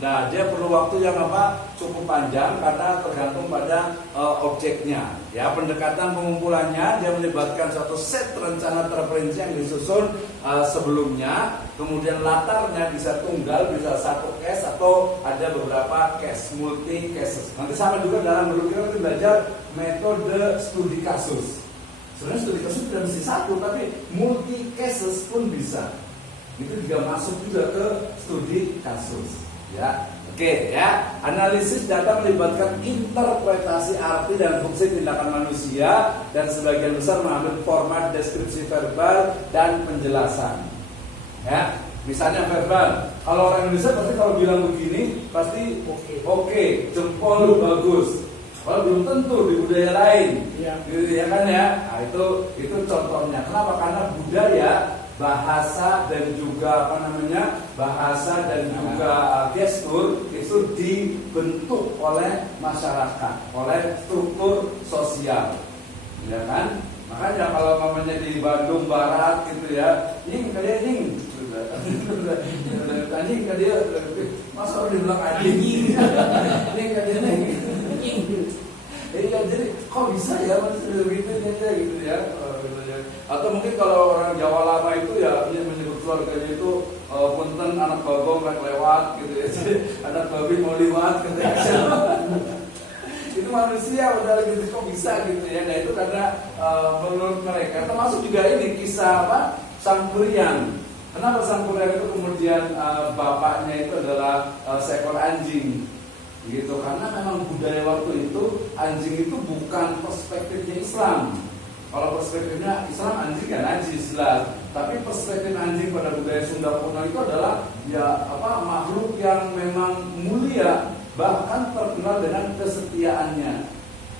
Nah, dia perlu waktu yang cukup panjang karena tergantung pada objeknya. Ya, pendekatan pengumpulannya dia melibatkan suatu set rencana terperinci yang disusun sebelumnya. Kemudian latarnya bisa tunggal, bisa satu case atau ada beberapa case, multi cases. Nanti sama juga dalam guru kita belajar metode studi kasus. Sebenarnya studi kasus tidak mesti satu, tapi multi cases pun bisa. Itu juga masuk juga ke studi kasus. Ya, oke ya. Analisis data melibatkan interpretasi arti dan fungsi tindakan manusia dan sebagian besar mengambil format deskripsi verbal dan penjelasan. Ya, misalnya verbal. Kalau orang Indonesia pasti kalau bilang begini pasti oke, jempol bagus. Kalau belum tentu di budaya lain, gitu ya kan ya. Nah, itu contohnya. Kenapa? Karena budaya, bahasa dan juga bahasa dan juga gestur itu dibentuk oleh masyarakat, oleh struktur sosial, ya kan? Makanya kalau mamanya di Bandung Barat gitu ya, anjing dia masa harus dibilang anjing, jadi kok bisa ya gitu ya. Atau mungkin kalau orang Jawa lama itu ya dia menyebut keluarganya itu punten anak bagong lewat gitu ya. Jadi anak babi mau lewat gitu ya. Itu manusia udah gitu kok bisa gitu ya. Nah itu karena menurut mereka termasuk juga ini kisah Sangkuriang. Kenapa Sangkuriang itu kemudian bapaknya itu adalah seekor anjing gitu, karena memang budaya waktu itu anjing itu bukan perspektifnya Islam. Kalau perspektifnya Islam anjing kan najis lah, tapi perspektif anjing pada budaya Sunda kuno itu adalah makhluk yang memang mulia, bahkan terkenal dengan kesetiaannya.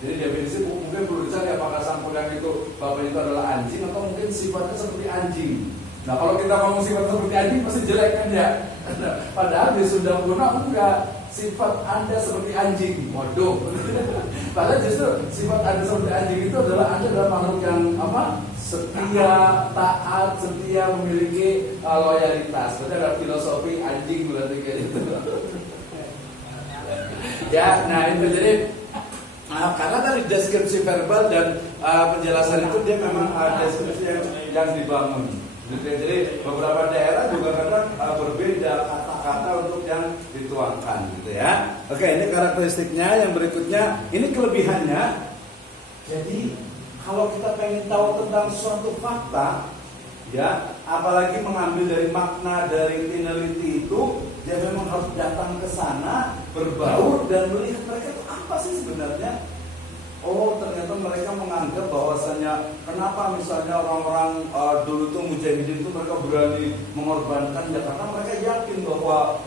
Jadi definisi mungkin perlu dicari apakah Sangkuriang itu bapaknya itu adalah anjing atau mungkin sifatnya seperti anjing. Nah kalau kita ngomong sifat seperti anjing pasti jelek kan ya. Padahal di Sunda kuno enggak, sifat Anda seperti anjing, waduh. Padahal justru sifat Anda seperti anjing itu adalah Anda adalah makhluk yang setia, taat, setia, memiliki loyalitas. Berarti ada filosofi anjing berarti kayak gitu. Ya, nah itu jadi karena dari deskripsi verbal dan penjelasan itu dia memang deskripsi yang dibangun. Jadi beberapa daerah juga kadang berbeda kata-kata untuk yang dituangkan gitu ya. Oke, ini karakteristiknya. Yang berikutnya, ini kelebihannya. Jadi kalau kita pengen tahu tentang suatu fakta, ya, apalagi mengambil dari makna dari peneliti itu, dia memang harus datang ke sana, berbaur dan melihat mereka itu apa sih sebenarnya. Oh, ternyata mereka menganggap bahwasanya kenapa misalnya orang-orang dulu itu mujahidin itu mereka berani mengorbankan ya karena mereka yakin bahwa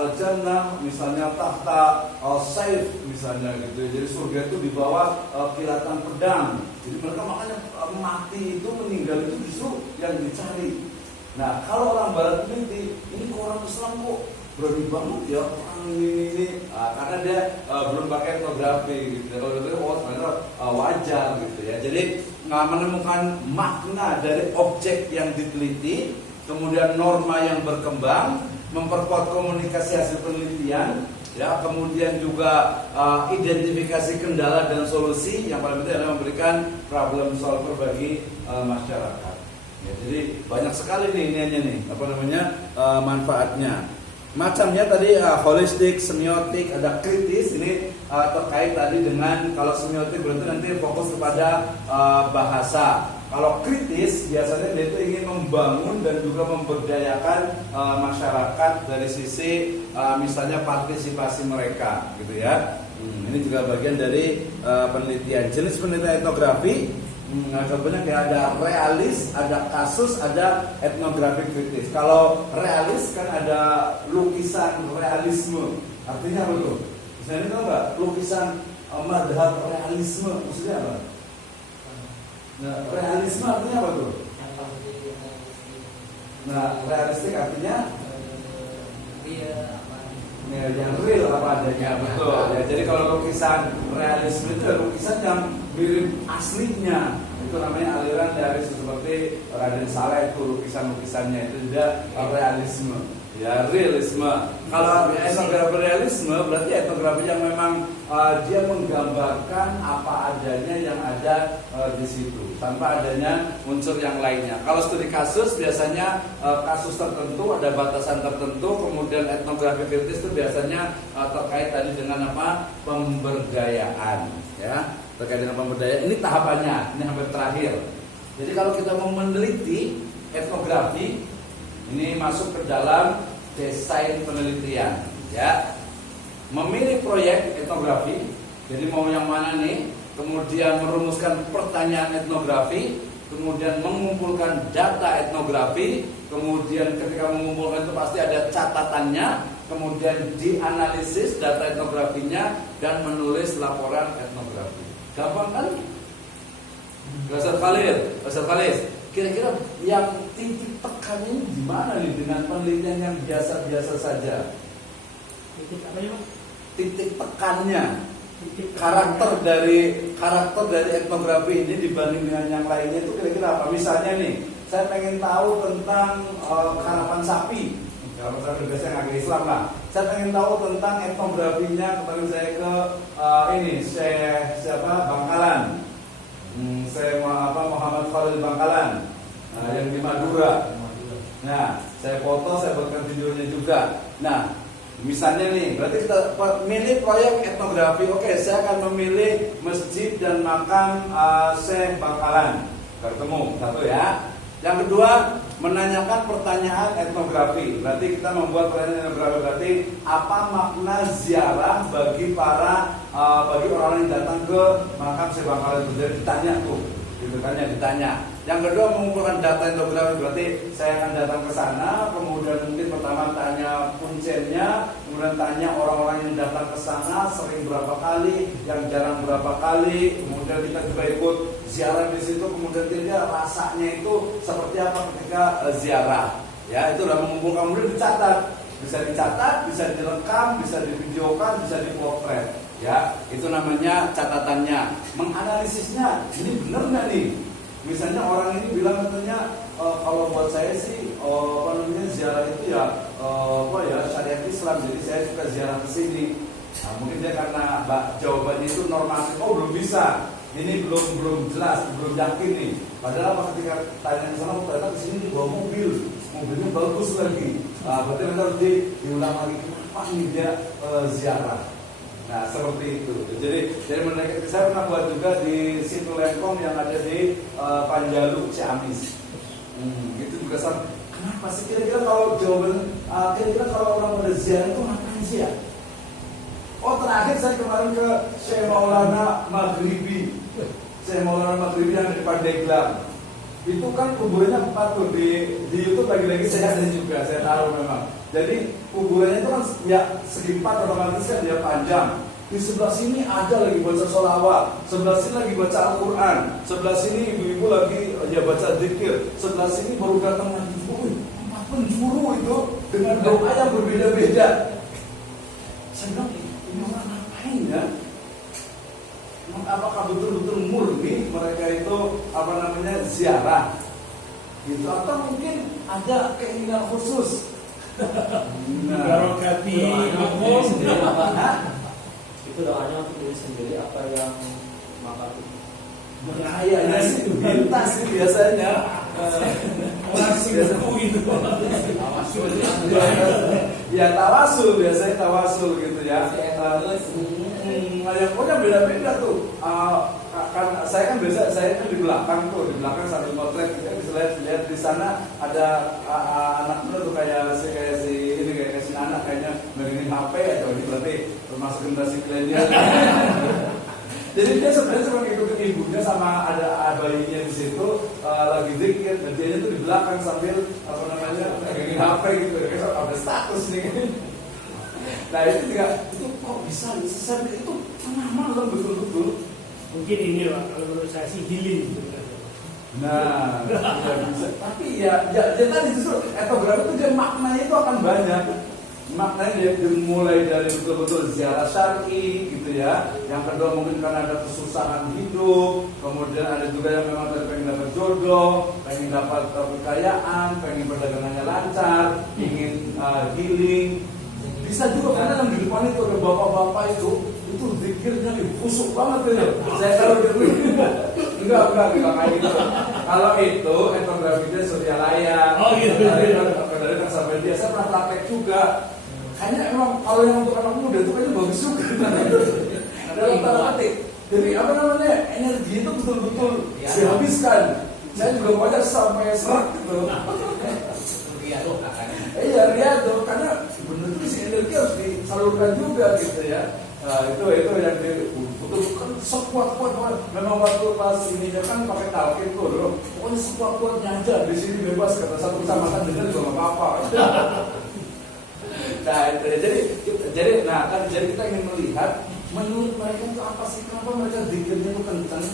al-jannah misalnya tahta saif misalnya gitu. Jadi surga itu di bawah kilatan pedang. Jadi mereka makanya mati itu, meninggal itu justru yang dicari. Nah, kalau orang barat ini orang Islam kok berani banget ya orang ini karena dia belum pakai etnografi gitu. Kalau sebenarnya wajar gitu ya. Jadi menemukan makna dari objek yang diteliti, kemudian norma yang berkembang, memperkuat komunikasi hasil penelitian, ya, kemudian juga identifikasi kendala dan solusi. Yang paling penting adalah memberikan problem solver bagi masyarakat. Ya, jadi banyak sekali nih manfaatnya. Macamnya tadi holistik, semiotik, ada kritis. Ini terkait tadi dengan kalau semiotik berarti nanti fokus kepada bahasa. Kalau kritis biasanya dia itu ingin membangun dan juga memberdayakan masyarakat dari sisi misalnya partisipasi mereka, gitu ya. Ini juga bagian dari penelitian. Jenis penelitian etnografi. Nah, contohnya kayak ada realis, ada kasus, ada etnografi kritis. Kalau realis kan ada lukisan realisme. Artinya apa tuh? Misalnya tahu nggak? Lukisan madhab realisme maksudnya apa? Nah, realisme artinya apa tuh? Nah, realistik artinya yang real apa adanya, betul. Ya, jadi kalau lukisan realisme itu adalah lukisan yang mirip aslinya. Itu namanya aliran dari seperti Raden Saleh itu lukisan-lukisannya itu juga realisme. Ya, realisme. Kalau etnografi realisme berarti etnografi yang memang dia menggambarkan apa adanya yang ada di situ, tanpa adanya unsur yang lainnya. Kalau studi kasus biasanya kasus tertentu ada batasan tertentu, kemudian etnografi kritis itu biasanya terkait tadi dengan apa? Pemberdayaan, ya. Terkait dengan pemberdayaan. Ini tahapannya, ini hampir terakhir. Jadi kalau kita mau meneliti etnografi, ini masuk ke dalam desain penelitian, ya. Memilih proyek etnografi, jadi mau yang mana nih, kemudian merumuskan pertanyaan etnografi, kemudian mengumpulkan data etnografi, kemudian ketika mengumpulkan itu pasti ada catatannya, kemudian dianalisis data etnografinya dan menulis laporan etnografi. Gampang kan? Ustaz Khalid, kira-kira yang titik tekannya di mana nih dengan penelitian yang biasa-biasa saja? Titik apa ya, Pak? Titik tekannya, karakter dari etnografi ini dibanding dengan yang lainnya itu kira-kira apa? Misalnya nih, saya pengen tahu tentang karapan sapi. Kalau saya biasanya agak Islam lah. Saya pengen tahu tentang etnografinya. Kemarin saya ke Bangkalan. Saya Muhammad Khalil Bangkalan, yang di Madura. Nah, saya foto, saya buatkan videonya juga. Nah, misalnya nih, berarti kita milih proyek etnografi. Oke, saya akan memilih masjid dan makam Syekh Bangkalan. Ketemu satu ya. Yang kedua, menanyakan pertanyaan etnografi. Berarti kita membuat pertanyaan etnografi. Berarti apa makna ziarah bagi bagi orang yang datang ke makam Syekh Bangkalan itu? Jadi ditanya tuh, ditanya. Yang kedua, mengumpulkan data etnografi. Berarti saya akan datang ke sana, kemudian mungkin pertama tanya puncennya, kemudian tanya orang-orang yang datang ke sana sering berapa kali, yang jarang berapa kali, kemudian kita juga ikut ziarah di situ, kemudian kira-kira rasanya itu seperti apa ketika ziarah. Ya, itu udah mengumpulkan, kemudian dicatat, bisa direkam, bisa divideokan, bisa dipotret. Ya, itu namanya catatannya. Menganalisisnya, ini benar nggak nih? Misalnya orang ini bilang katanya kalau buat saya sih ziarah itu ya syariat Islam, jadi saya suka ziarah ke sini. Nah, mungkin dia karena jawabannya itu normatif, belum bisa. Ini belum jelas, belum yakin nih. Padahal ketika tanya ke sana, ternyata ke sini dibawa mobilnya bagus lagi. Berarti nanti harus diulang lagi, kenapa nih dia ziarah. Nah, seperti itu. Jadi menarik. Saya pernah buat juga di situ Lengkong yang ada di Panjalu, Ciamis. Itu juga sama. Kenapa sih kira-kira kalau orang pada ziarah itu ngapain sih ya? Terakhir saya kemarin ke Syekh Maulana Maghribi. Syekh Maulana Maghribi yang di Pandeglang. Itu kan kuburannya 4 tuh di YouTube lagi-lagi saya ada juga, saya tahu memang. Jadi kuburannya itu kan ya segi 4 otomatis kan dia panjang. Di sebelah sini ada lagi baca sholawat, sebelah sini lagi baca Al-Quran, sebelah sini ibu-ibu lagi baca zikir, sebelah sini baru datang lagi 4 penjuru itu dengan doa yang berbeda-beda. Saya bilang ini orang ngapain ya? Apakah betul-betul murni mereka itu ziarah gitu, atau mungkin ada keinginan khusus? Barokati itu doanya untuk diri sendiri apa yang makan berkayanya sih bintas sih biasanya. orang sibuk itu. Ya tawasul, biasanya tawasul gitu ya. Yang pokoknya beda-beda tuh. Saya kan di belakang sambil motret, kita bisa lihat di sana ada anak muda tuh kayak si anak kayaknya megangin HP atau ini berarti termasuk generasi milenial. Jadi dia sebenarnya cuma ngikutin ibunya sama ada bayinya di situ lagi zikir, dan dia tuh di belakang sambil megangin HP gitu, kayak ada status nih. Nah itu kok bisa itu pengalaman kan betul-betul. Mungkin ini Pak, kalau menurut saya sih healing. Nah, ya bisa. Tapi ya tadi justru etnografi itu dia maknanya itu akan banyak. maknanya dia dimulai dari betul-betul ziarah syar'i gitu ya. Yang kedua mungkin karena ada kesusahan hidup, kemudian ada juga yang memang pengen dapat jodoh, pengen dapat kekayaan, pengen perdagangannya lancar, ingin healing. Bisa juga karena yang di depan itu ada bapak-bapak itu zikirnya busuk banget ya. Saya taruh di enggak kayak gitu. Kalau itu etnografinya Surya Laya. Oh gitu. Dari sampai dia saya pernah praktek juga. Kayaknya emang kalau yang untuk anak muda itu kayaknya bagus juga. Dalam tanda petik. Jadi apa namanya energi itu betul-betul dihabiskan. Saya juga banyak sampai serak gitu. Iya Riyadhah karena benar itu si energi harus disalurkan juga gitu ya. Nah, itu yang betul kan sekuat-kuat memang waktu pas ini kan pakai talkin tuh loh. Pokoknya sekuat-kuatnya aja di sini bebas kata satu kecamatan dengar juga nggak apa-apa. Nah itu jadi kita ingin melihat menurut mereka itu apa sih, kenapa mereka zikirnya itu kencang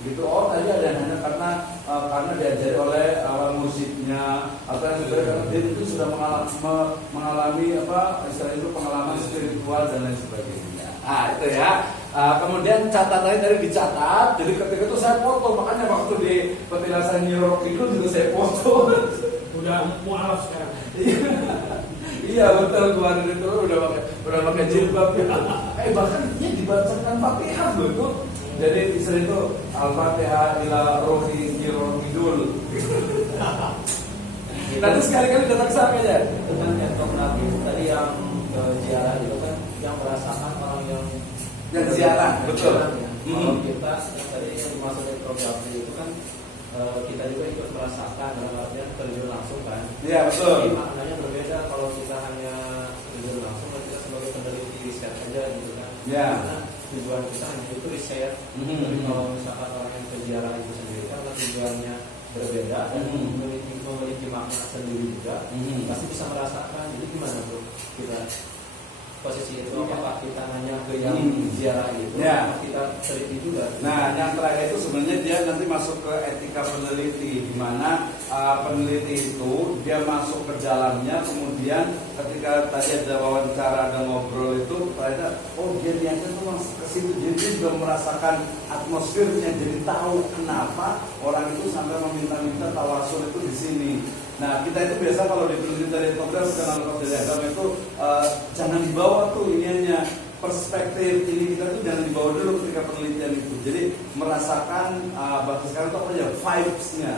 gitu. Oh tadi ada hanya karena diajari oleh musiknya atau yang juga karena dia itu sudah mengalami apa istilahnya itu pengalaman spiritual dan lain sebagainya. Nah itu ya. Kemudian catatannya tadi dicatat. Jadi ketika itu saya foto, makanya waktu di petilasan New York itu juga saya foto. Udah mualaf sekarang. Iya betul, kemarin itu udah pakai jilbab gitu. Bahkan dia dibacakan Fatihah loh itu. Jadi istilah itu Al-Fatihah ila rohi Qidul. Nanti sekali-kali datang sana aja. Dengan etnografi tadi yang ziarah itu kan yang merasakan orang yang ziarah, betul. Kalau kita tadi yang dimaksud etnografi itu kan kita juga ikut merasakan dalam artian terjun langsung kan. Iya betul. Jadi maknanya berbeda kalau kita hanya terjun langsung, kita sebagai peneliti riset aja gitu kan. Ya. Karena tujuan kita hanya itu riset. Tapi kalau misalkan orang yang berziarah itu sendiri karena tujuannya berbeda dan memiliki makna sendiri juga, pasti bisa merasakan. Jadi gimana tuh kita posisi itu, apakah kita hanya ke yang ziarah itu, ya. kita teliti juga. Nah, yang terakhir itu sebenarnya dia nanti masuk ke etika peneliti, di mana peneliti itu dia masuk ke dalamnya, kemudian ketika tadi ada wawancara, ada ngobrol itu, ternyata dia niatnya tuh masuk ke situ, jadi dia juga merasakan atmosfernya, jadi tahu kenapa orang itu sampai meminta-minta tawasul itu di sini. Nah, kita itu biasa kalau diteliti dari etnografi dan dari agama itu jangan dibawa tuh iniannya, perspektif ini kita tuh jangan dibawa dulu ketika penelitian itu. Jadi merasakan bahkan sekarang itu apa ya, vibes-nya,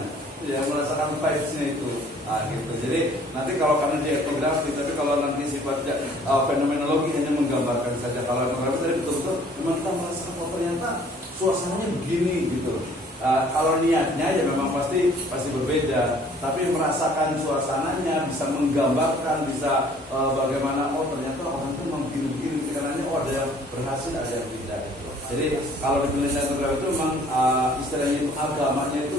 ya merasakan vibes-nya itu. Gitu. Jadi nanti kalau karena di etnografi, tapi kalau nanti sifatnya fenomenologi hanya menggambarkan saja. Kalau etnografi tadi betul-betul memang kita merasakan ternyata suasananya begini gitu. Kalau niatnya ya memang pasti berbeda, tapi merasakan suasananya, bisa menggambarkan, bisa bagaimana ternyata orang itu memang begini-begini, karena ada yang berhasil, ada yang tidak gitu. Jadi kalau di penelitian etnografi itu memang istilahnya itu agamanya itu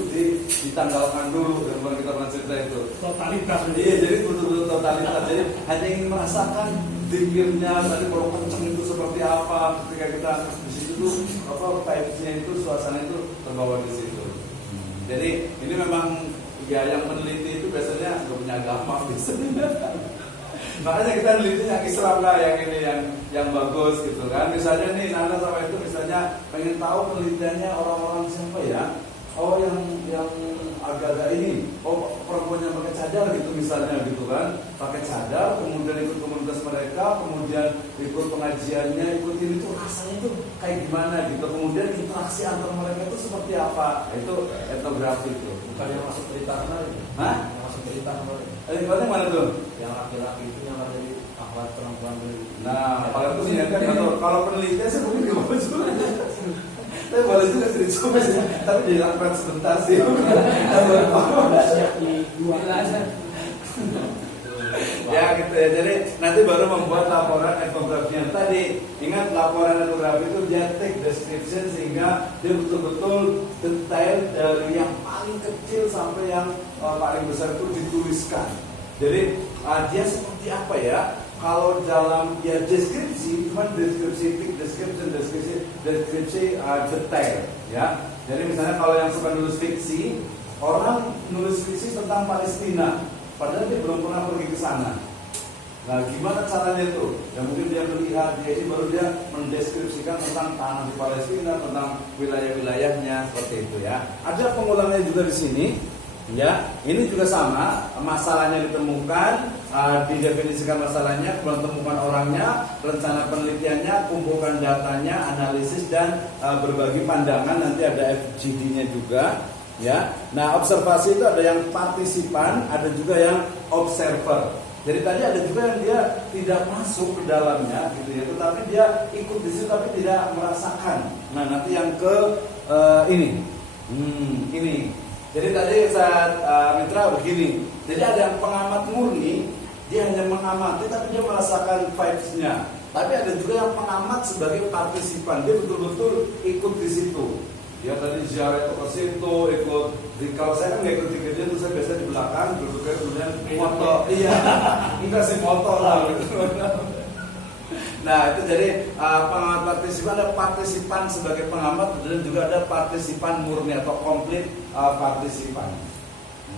ditanggalkan dulu, dan kita pernah cerita itu Totalitas. Iya, jadi betul-betul totalitas. Jadi hanya ingin merasakan zikirnya tadi kalau kenceng itu seperti apa, ketika kita di situ tuh vibes-nya itu, suasana itu terbawa di situ. Jadi ini memang ya yang meneliti itu biasanya nggak punya agama biasanya. Makanya kita neliti yang Islam lah, yang ini yang bagus gitu kan. Misalnya nih Nana sama itu misalnya pengen tahu penelitiannya orang-orang siapa ya? Yang agak-agak ini, perempuan yang pakai cadar gitu misalnya gitu kan, pakai cadar, kemudian ikut komunitas mereka, kemudian ikut pengajiannya, ikut ini tuh rasanya tuh kayak gimana gitu, kemudian interaksi antar mereka itu seperti apa, itu etnografi itu. Bukan yang masuk berita kemarin. Hah? Yang masuk berita kemarin. Yang mana tuh? Yang laki-laki itu yang ada di akhwat perempuan dulu. Nah, kalau itu sih kan kalau penelitian sih mungkin nggak bagus juga. Tapi boleh juga dicoba sih, tapi dilakukan sebentar sih. Siap di dua. Ya gitu ya, jadi nanti baru membuat laporan etnografi yang tadi. Ingat laporan etnografi itu dia take description sehingga dia betul-betul detail dari yang paling kecil sampai yang paling besar itu dituliskan. Jadi dia seperti apa ya? Kalau dalam ya deskripsi, cuma deskripsi detail ya. Jadi misalnya kalau yang suka nulis fiksi, orang nulis fiksi tentang Palestina, padahal dia belum pernah pergi ke sana. Nah, gimana caranya itu? Ya mungkin dia melihat, dia ini baru dia mendeskripsikan tentang tanah di Palestina, tentang wilayah-wilayahnya seperti itu ya. Ada pengulangnya juga di sini. Ya, ini juga sama, masalahnya ditemukan, didefinisikan masalahnya, kemudian temukan orangnya, rencana penelitiannya, kumpulkan datanya, analisis dan berbagi pandangan. Nanti ada FGD-nya juga. Ya, nah observasi itu ada yang partisipan, ada juga yang observer. Jadi tadi ada juga yang dia tidak masuk ke dalamnya, gitu ya, tetapi dia ikut di situ tapi tidak merasakan. Nah nanti yang ke ini. Jadi tadi saat Mitra begini. Jadi ada yang pengamat murni, dia hanya mengamati tapi dia merasakan vibes-nya. Tapi ada juga yang pengamat sebagai partisipan, dia betul-betul ikut di situ. Dia tadi ziarah itu ke situ, ikut. Kalau saya kan nggak ikut di itu, saya biasa di belakang, duduknya kemudian motor. Iya, enggak sih motor lah. Nah itu jadi pengamat partisipan, ada partisipan sebagai pengamat dan juga ada partisipan murni atau komplit partisipan.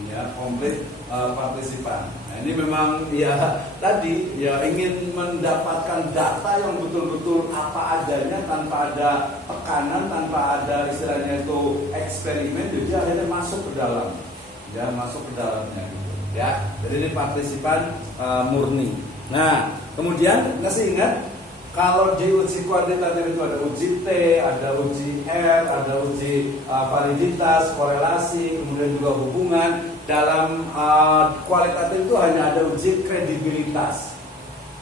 Ya, komplit partisipan. Nah, ini memang ya tadi ya ingin mendapatkan data yang betul-betul apa adanya tanpa ada tekanan, tanpa ada istilahnya itu eksperimen, jadi akhirnya masuk ke dalam. Ya, masuk ke dalamnya gitu. Ya. Jadi ini partisipan murni. Nah, kemudian masih ingat kalau di uji kuantitatif itu ada uji T, ada uji R, ada uji validitas, korelasi, kemudian juga hubungan. Dalam kualitatif itu hanya ada uji kredibilitas.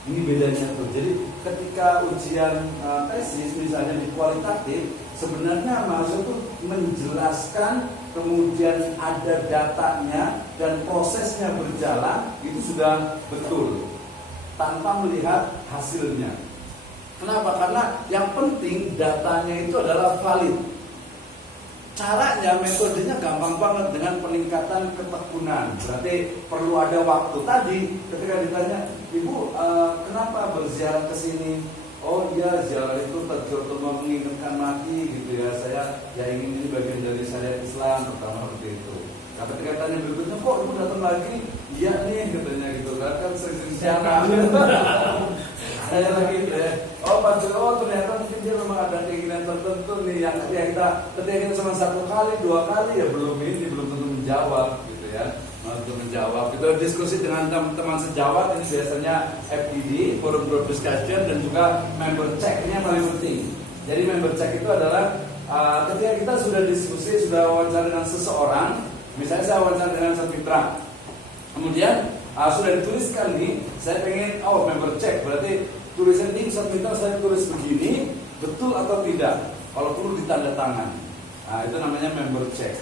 Ini bedanya tuh. Jadi ketika ujian tesis misalnya di kualitatif, sebenarnya mahasiswa itu menjelaskan, kemudian ada datanya dan prosesnya berjalan, itu sudah betul tanpa melihat hasilnya. Kenapa? Karena yang penting datanya itu adalah valid. Caranya, metodenya gampang banget dengan peningkatan ketekunan. Berarti perlu ada waktu. Tadi ketika ditanya, Ibu kenapa berziarah ke sini? Oh iya, ziarah itu untuk mengingatkan mati gitu ya. Saya ya ingin ini bagian dari syariat Islam pertama seperti itu. Tapi ketika tanya berikutnya, kok Ibu datang lagi? Iya nih katanya gitu kan sering ziarah. Saya lagi oh ternyata mungkin dia memang ada keinginan tertentu nih yang kita ketika cuma satu kali, dua kali ya belum tentu menjawab gitu ya. Untuk menjawab kita diskusi dengan teman-teman sejawat, ini biasanya FGD, forum group discussion, dan juga member check. Ini yang paling penting. Jadi member check itu adalah ketika kita sudah diskusi, sudah wawancara dengan seseorang, misalnya saya wawancara dengan Mitra, kemudian sudah dituliskan nih, saya pengen member check, berarti tulisan ini Mitra saya tulis begini, betul atau tidak? Kalau perlu ditanda tangan. Nah, itu namanya member check.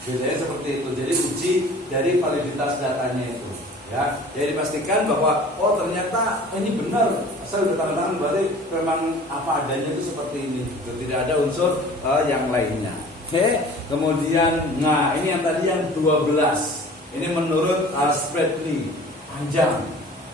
Bedanya seperti itu. Jadi uji dari validitas datanya itu. Ya, jadi dipastikan bahwa ternyata ini benar. Saya sudah tanda tangan, berarti memang apa adanya itu seperti ini. Tidak ada unsur yang lainnya. Oke. Kemudian, nah ini yang tadi yang 12. Ini menurut Spreadly, panjang.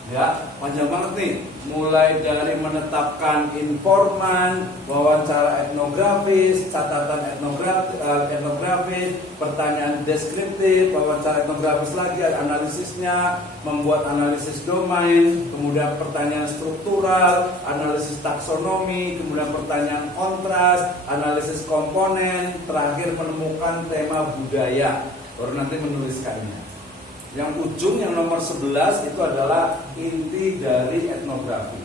Ya, panjang banget nih. Mulai dari menetapkan informan, wawancara etnografis, catatan etnografis, pertanyaan deskriptif, wawancara etnografis lagi, analisisnya, membuat analisis domain, kemudian pertanyaan struktural, analisis taksonomi, kemudian pertanyaan kontras, analisis komponen, terakhir menemukan tema budaya, baru nanti menuliskannya. Yang ujung yang nomor 11 itu adalah inti dari etnografi.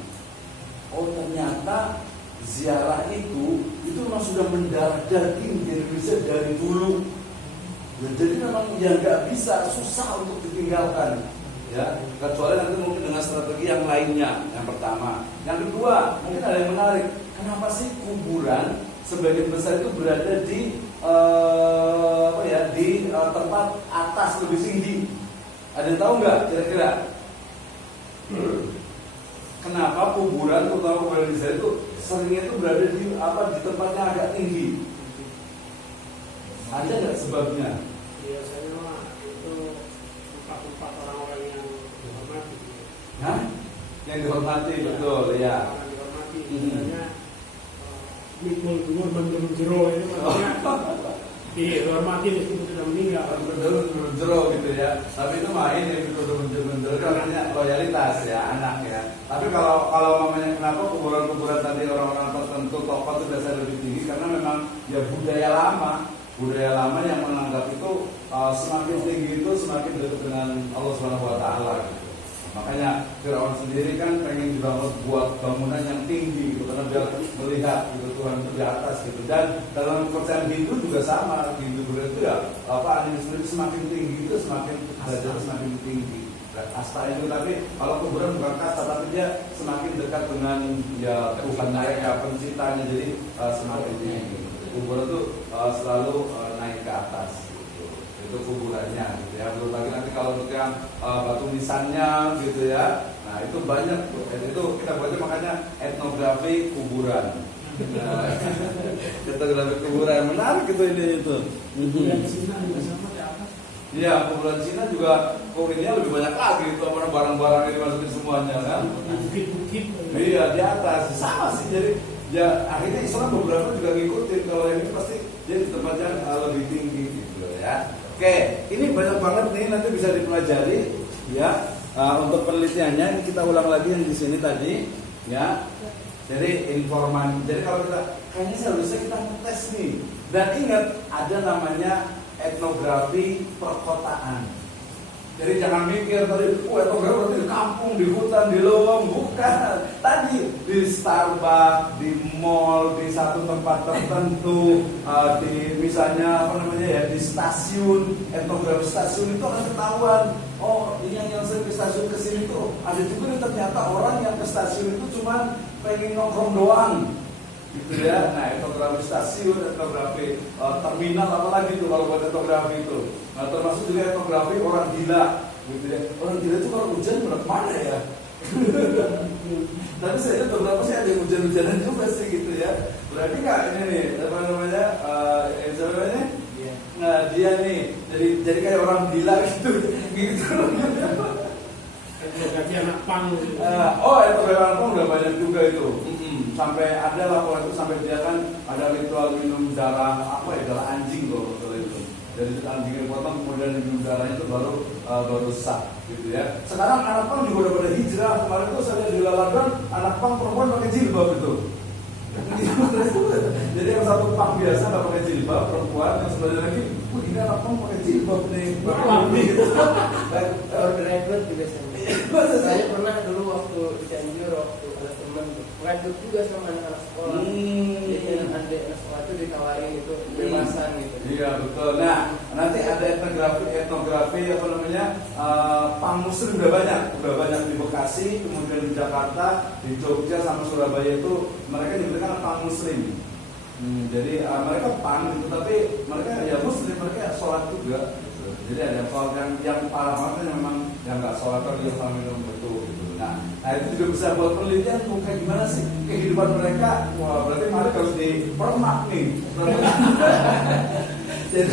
Oh ternyata ziarah itu memang sudah mendarah daging di Indonesia dari dulu. Ya, jadi memang ya nggak bisa, susah untuk ditinggalkan. Ya, kecuali nanti mungkin dengan strategi yang lainnya. Yang pertama, yang kedua mungkin ada yang menarik. Kenapa sih kuburan sebagian besar itu berada di tempat atas lebih tinggi? Ada yang tahu nggak kira-kira? Kenapa kuburan, terutama kuburan Israel itu seringnya itu berada di tempatnya agak tinggi? Ada nggak sebabnya? Biasanya itu tempat orang-orang yang dihormati. Hah? Yang dihormati, betul ya. Orang dihormati. Misalnya mikul jero ini maksudnya dihormati meskipun sudah meninggal. Jero gitu ya. Tapi itu main ya itu namanya loyalitas ya anak ya. Tapi kalau namanya kenapa kuburan-kuburan tadi orang-orang tertentu tokoh itu biasanya lebih tinggi karena memang ya budaya lama yang menganggap itu semakin tinggi itu semakin dekat dengan Allah Subhanahu Wa Taala. Makanya Firaun sendiri kan pengen dibangun buat bangunan yang tinggi gitu karena biar melihat gitu Tuhan itu di atas gitu. Dan dalam kepercayaan Hindu juga sama, Hindu itu ya anjing sendiri semakin tinggi itu semakin derajatnya semakin tinggi. Asta itu tapi kalau kuburan bukan kasta tapi dia semakin dekat dengan ya Tuhan mereka penciptanya jadi semakin tinggi. Kuburan itu selalu naik ke atas. Itu kuburannya gitu ya. Belum lagi nanti kalau untuk yang batu nisannya gitu ya. Nah, itu banyak tuh. Itu kita baca makanya etnografi kuburan. Nah, etnografi kuburan menarik itu itu. Kuburan Cina juga sama di atas. Iya, kuburan Cina juga kuburannya lebih banyak lagi itu barang-barang yang dimasukin semuanya kan. Bukit-bukit. Iya, di atas. Sama sih jadi ya akhirnya Islam beberapa juga ngikutin kalau yang ini pasti dia di tempat yang lebih tinggi gitu ya. Oke, ini banyak banget nih nanti bisa dipelajari ya untuk penelitiannya. Ini kita ulang lagi yang di sini tadi ya. Jadi jadi kalau kita kayaknya seharusnya kita tes nih. Dan ingat ada namanya etnografi perkotaan. Jadi jangan mikir tadi, etnografi berarti di kampung, di hutan, di lowong, bukan. Tadi di Starbucks, di mall, di satu tempat tertentu, di misalnya di stasiun, etnografi stasiun itu akan ketahuan. Oh, ini yang sering ke stasiun kesini tuh ada juga yang ternyata orang yang ke stasiun itu cuma pengen nongkrong doang. Gitu ya. Nah, etnografi stasiun, etnografi terminal apalagi tuh kalau buat etnografi itu. Nah, termasuk juga etnografi orang gila, gitu ya. Orang gila itu kalau hujan berat mana ya? Tapi saya lihat beberapa sih ada hujan-hujanan juga sih gitu ya. Berarti nggak ini nih apa namanya? Nah, dia nih jadi kayak orang gila gitu. Etnografi anak pang. Etnografi anak pang udah banyak juga itu. Sampai ada laporan itu sampai dia kan ada ritual minum darah darah anjing loh betul itu. Jadi anjingnya potong kemudian minum darahnya itu baru sah gitu ya. Sekarang anak pang juga udah pada hijrah. Kemarin tuh saya di Laladan anak pang perempuan pakai jilbab itu. Jadi yang satu pang biasa nggak pakai jilbab perempuan, yang sebelah lagi, ini anak pang pakai jilbab nih. Gitu. Rekrut juga saya pernah dulu waktu di Cianjur waktu ada teman rekrut juga sama anak-anak sekolah. Jadi anak sekolah itu ditawarin itu bebasan gitu. Iya betul. Nah nanti ada etnografi pang muslim udah banyak di Bekasi, kemudian di Jakarta, di Jogja sama Surabaya itu mereka nyebutkan pang muslim. Jadi mereka pang gitu, tapi mereka ya muslim, mereka sholat juga. Jadi ada sholat yang parah banget memang yang nggak sholat tapi yang sama minum betul gitu. Nah itu juga bisa buat penelitian kayak gimana sih kehidupan mereka. Wah berarti mari harus dipermak nih. Jadi